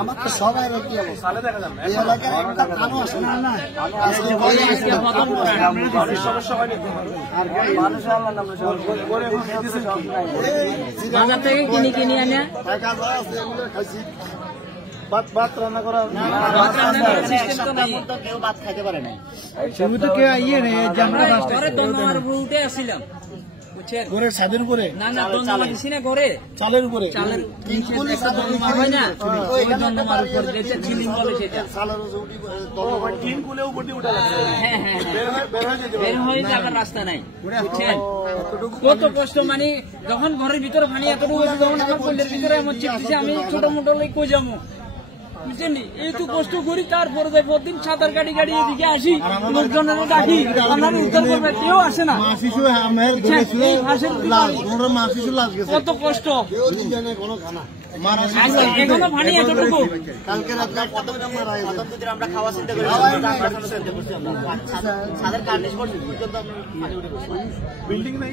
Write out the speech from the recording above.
আমার তো সবাই কি অবস্থা এই এলাকায় একটা কানও আসে না বাজার থেকে কিনে আনে ভাত রান্না করা কেউ ভাত খাইতে পারে না শুরু তো কেউ আইয়ে নেই যে আমরা দমদমার উপরে উঠে আসছিলাম ঘরের ছাদের উপরে না দমদমা দিছি না ঘরে চালের উপরে চালের দমদমা হয় না ওই দমদমার উপরে যেটা ছিলিং বলে সেটা হ্যাঁ বের হয়ে যাবার রাস্তা নাই বুঝছেন কত কষ্ট মানে যখন ঘরের ভিতরে পানি এতটুকু হয়েছে তখন আমার কোলের ভিতরে এমন চিপতেছে আমি ছোট মোটো কই যাবো বুঝছেন এই তো কষ্ট করি তারপরে যাই প্রতিদিন সাঁতার গাড়ি এদিকে আসি লোকজনের ডাকি আপনার উত্তর করবে কেউ আসে না কত কষ্ট এখনো পানি এতটুকু কালকে রাতে আমরা খাওয়া চিন্তা করি বিল্ডিং নাই